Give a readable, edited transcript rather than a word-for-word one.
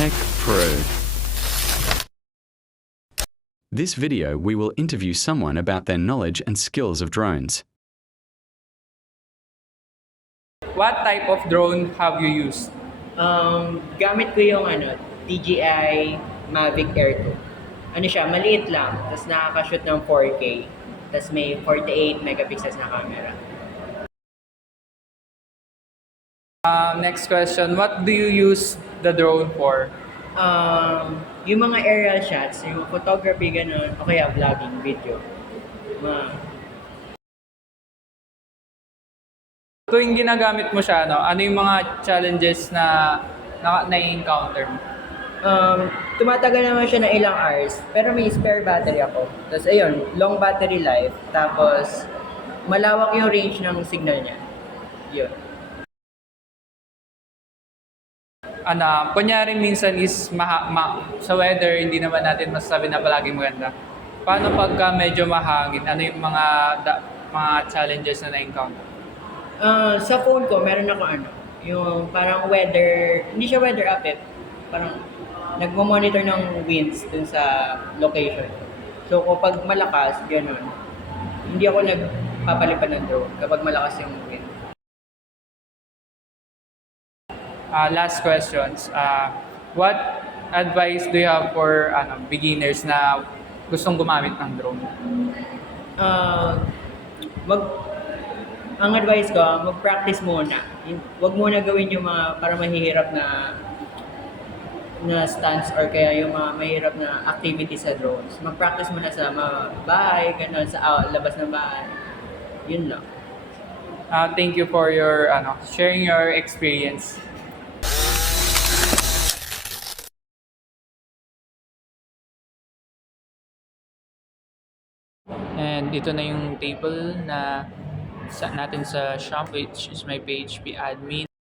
Tech Pro. This video we will interview someone about their knowledge and skills of drones. What type of drone have you used? Gamit ko yung DJI Mavic Air 2. Ano siya, maliit lang, tapos nakaka-shoot ng 4K, tapos may 48 megapixels na camera. Next question, what do you use the drone for? Yung mga aerial shots, yung photography, ganun, o kaya vlogging, video. Tuwing ginagamit mo siya, ano yung mga challenges na na-encounter mo? Tumatagal naman siya ng ilang hours, pero may spare battery ako. Tapos ayun, long battery life, tapos malawak yung range ng signal niya. Yun. Kunyari minsan is sa weather, hindi naman natin masasabi na palaging maganda. Paano pagka medyo mahangin? Ano yung mga challenges na na-encounter? Sa phone ko, meron ako yung parang weather, hindi siya weather app parang nagmo-monitor ng winds dun sa location. So kapag malakas, gano'n, hindi ako nagpapalipad ng drone kapag malakas yung wind. Last questions. What advice do you have for beginners na gustong gumamit ng drone? Ang advice ko, mag-practice muna. Huwag muna gawin yung mga para mahihirap na stunts or kaya yung mga mahirap na activities sa drones. Mag-practice muna sa mga bahay, ganun, sa labas ng bahay. Yun lang. Thank you for your sharing your experience. And ito na yung table na natin sa shop, which is my PHP admin.